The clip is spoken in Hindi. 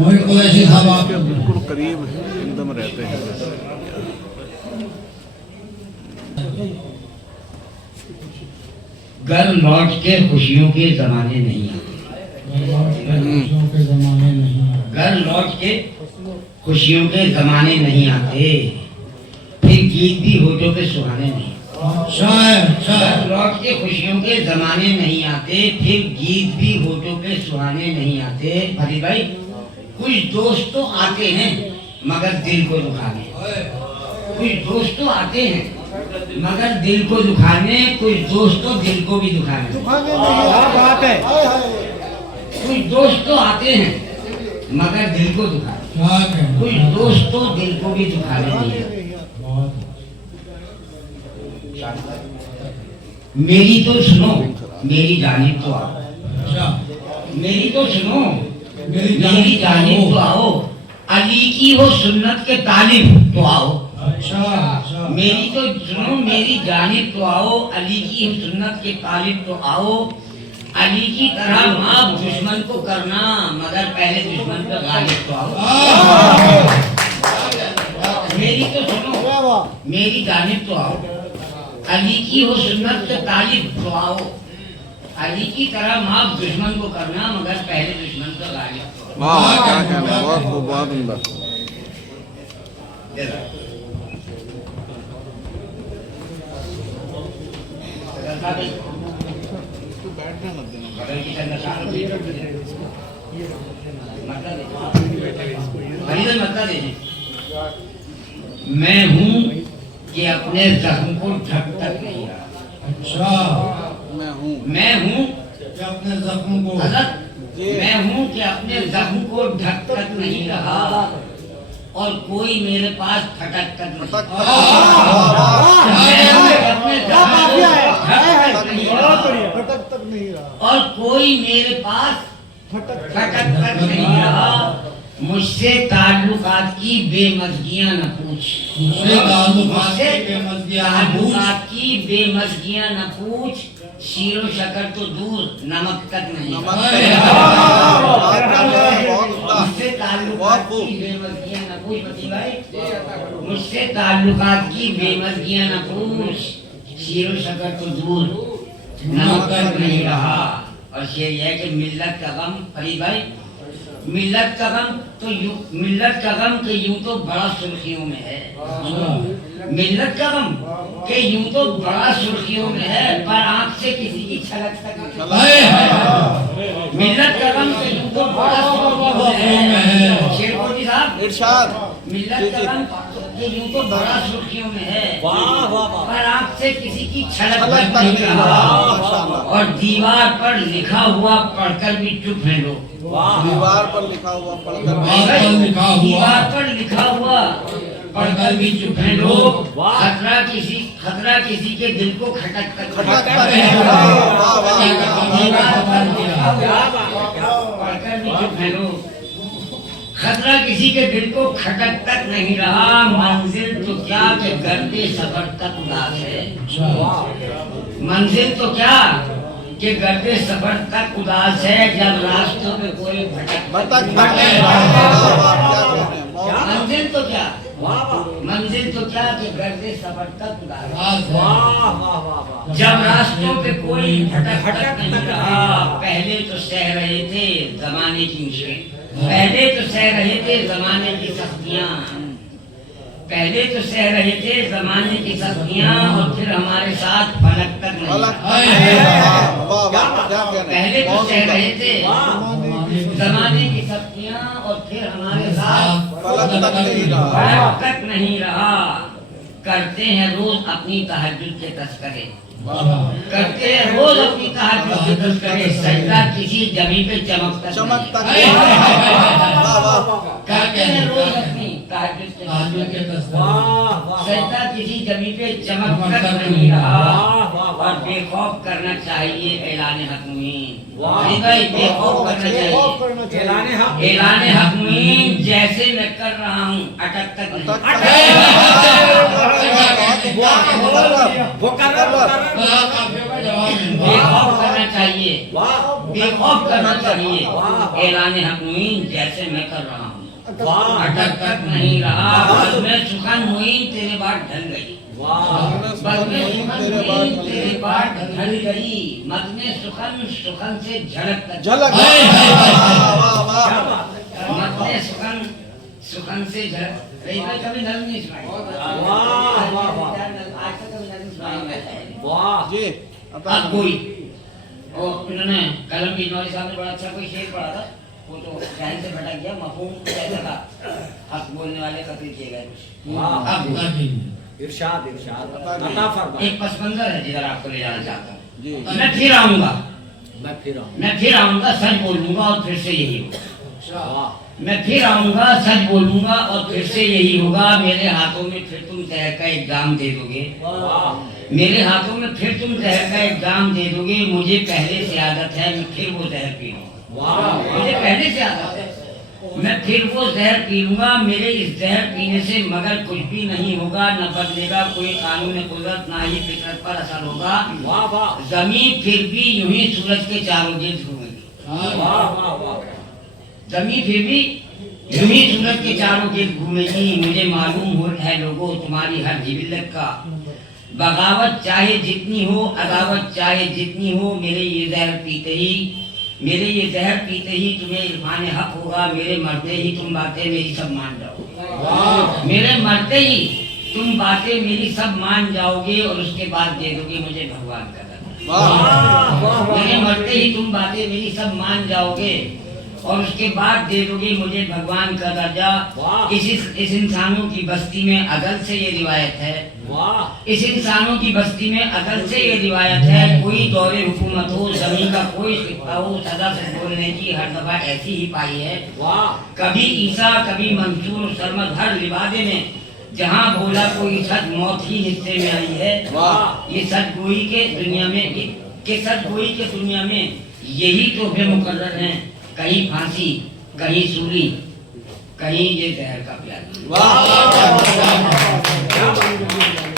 मोहित कुरैशी साहब आपके बिल्कुल करीब एकदम रहते हैं। घर लौट के खुशियों के जमाने नहीं आते। खुशियों के जमाने नहीं आते। घर लौट के खुशियों के जमाने नहीं आते, फिर गीत भी होठों पे सुहाने नहीं। घर लौट के खुशियों के जमाने नहीं आते, फिर गीत भी होठों पे सुहाने नहीं आते। भाई भाई, कुछ दोस्त तो आते हैं मगर दिल को दुखाने, कुछ दोस्त तो आते हैं मगर दिल को दुखाने, कुछ दोस्त तो दिल को भी दुखाने। बात है। कुछ दोस्त तो आते हैं मगर दिल को दुखाने, कुछ दोस्त तो दिल को भी दुखाने नहीं है। मेरी तो सुनो, मेरी जानिब तो आओ, मेरी तो सुनो, मेरी जानिब तो आओ, अली की हो सुन्नत के तालिब तो आओ। मेरी तो सुनो, मेरी जानिब तो आओ, अली की हो सुन्नत के तालिब तो आओ। अली की तरह माफ दुश्मन को करना, मगर पहले दुश्मन पर गालिब तो आओ। मेरी तो सुनो, मेरी जानिब तो आओ, अली की हो सुन्नत के तालिब तो आओ। अली की तरह माफ दुश्मन को करना, मगर पहले दुश्मन पर गालिब तो आओ। वाह, क्या कहना है, बहुत खूब, बहुत उम्दा। मैं हूँ कि अपने जख्म को ढक तक नहीं रहा। मैं हूँ कि अपने जख्म को मैं हूँ कि अपने जख्म को ढक तक नहीं रहा, और कोई मेरे पास फटक तक नहीं। मैं हूँ कि अपने जख्म को ढक तक नहीं रहा, और कोई मेरे पास फटक तक नहीं रहा। मुझसे ताल्लुकात की बेमज़गियाँ न पूछ, मुझसे ताल्लुकात की बेमज़गियाँ न पूछ। शीरो शक्कर तो दूर, नमक तक नहीं। मुझसे ताल्लुकात की बेमज़गियाँ न पूछ पति भाई, मुझसे ताल्लुकात की बेमज़गियाँ न पूछ। शीरो शक्कर तो दूर, नमक तक नहीं रहा। और शेर यह है कि मिल्लत का गम, फरीद भाई, मिल्लत का गम तो मिल्लत का गम के यूं तो बड़ा सुर्खियों में है। मिल्लत का गम के यूं तो बड़ा सुर्खियों में है, पर आंख से किसी की छलक तक नहीं। मिल्लत का गम के यूं तो बड़ा सुर्खियों में है। शेरकोटी साहब इरशाद। मिल्लत का गम के यूं तो बड़ा सुर्खियों में है, पर आंख से किसी की छलक तक नहीं रहा। और दीवार पर लिखा हुआ पढ़कर भी चुप है लोग। दीवार पर लिखा हुआ पढ़कर, दीवार पर लिखा हुआ पढ़कर भी चुप है लोग। खतरा किसी के दिल को खटक तक पढ़कर भी चुप है लोग। खतरा किसी के दिल को खटक तक नहीं रहा। मंजिल तो क्या कि गर्दे सफर तक उदास है। मंजिल तो क्या कि गर्दे सफर तक उदास है, जब रास्तों में कोई भटक। मंजिल तो क्या, मंजिल तो क्या कि गर्दे सफर तक उदास है, जब रास्तों पे कोई भटक नहीं रहा। पहले तो सह रहे थे जमाने की मुश्किल, पहले तो सह रहे थे जमाने की सख्तियाँ, पहले तो सह रहे थे जमाने की सख्तियाँ, और फिर हमारे साथ फलक तक नहीं। पहले तो सह रहे थे जमाने की सख्तियाँ, और फिर हमारे साथ फलक तक नहीं रहा। करते हैं रोज अपनी तहज्जुद के तस्करे, करते हैं रोज अपनी तहज्जुद के तस्करे। सजदा किसी जमी पे चमकता करते हैं रोज अपनी तहज्जुद के तस्करे। सजदा किसी जमी पे चमकता नहीं रहा। और बेखौफ करना चाहिए ऐलान हक मुहीन। भाई बेखौफ करना चाहिए ऐलान हक मुहीन। जैसे मैं कर रहा हूँ अटक तक नहीं। बेखौफ करना चाहिए, बेखौफ करना चाहिए। ऐलान हक मुईन जैसे मैं कर रहा हूँ, अटक तक नहीं रहा, बस में सुखन मुईन तेरे बाद ढल गई, बस में सुखन मुईन तेरे बाद ढल गई, मत में सुखन सुखन से झलक तक, झलक मत में सुखन सुखन से झलक। रही भाई कभी नल नहीं सुनाई, आज तक कभी नल सुनाई जी अब कोई और इन्होंने कलम की नौरी साहब ने बड़ा अच्छा कोई शेर पढ़ा था, वो तो ध्यान से भटक गया, मफहूम ऐसा था, हक बोलने वाले कत्ल किए गए कुछ। अब इरशाद इरशाद अता फरमा। एक पस मंजर है जिधर आपको ले जाना चाहता हूँ। जी मैं फिर आऊंगा, मैं फिर आऊंगा, सच बोलूंगा और फिर से यही होगा। वाह मैं फिर आऊंगा, सच बोलूंगा और फिर से यही होगा। मेरे हाथों में फिर तुम जहर का एग्जाम दे दोगे, मेरे हाथों में फिर तुम जहर का एग्जाम दे दोगे। मुझे पहले से आदत है, मैं फिर वो जहर पी लूंगा, मुझे पहले से आदत है, मैं फिर वो जहर पी लूंगा। मेरे इस जहर पीने से मगर कुछ भी नहीं होगा, न बदलेगा कोई कानून कुदरत, ना ही फितरत पर असर होगा। वाह वाह जमीन फिर भी यूं ही सूरज के चारों गिर्द घूमेगी, वाह वाह वाह जमीन फिर भी यूं ही सूरज के चारों गिर्द घूमेगी। मुझे मालूम हो है लोगों तुम्हारी हर जिबिल्लत का, बगावत चाहे जितनी हो, अदावत चाहे जितनी हो, मेरे ये जहर पीते ही तुम्हें इरफान हक होगा। मेरे मरते ही तुम बातें मेरी सब मान जाओगे, मेरे मरते ही तुम बातें मेरी सब मान जाओगे और उसके बाद दे दोगे मुझे भगवान का दर्जा। मेरे मरते ही तुम बातें मेरी सब मान जाओगे और उसके बाद दे दोगे मुझे भगवान का दर्जा। इस इंसानों की बस्ती में अजल से ये रिवायत है, इस इंसानों की बस्ती में अकल से ये रिवायत है। कोई दौरे हुकूमत हो, जमीन का कोई खिता हो, सदा से बोलने की हर दफा ऐसी ही पाई है। कभी ईसा कभी मंसूर सरमद हर लिबादे में, जहाँ बोला कोई सच मौत ही हिस्से में आई है। ये सच गोई के दुनिया में, सच गोई के दुनिया में यही तोहफे मुकर्रर हैं, कहीं फांसी कहीं सूली कहीं ये जहर का प्याला।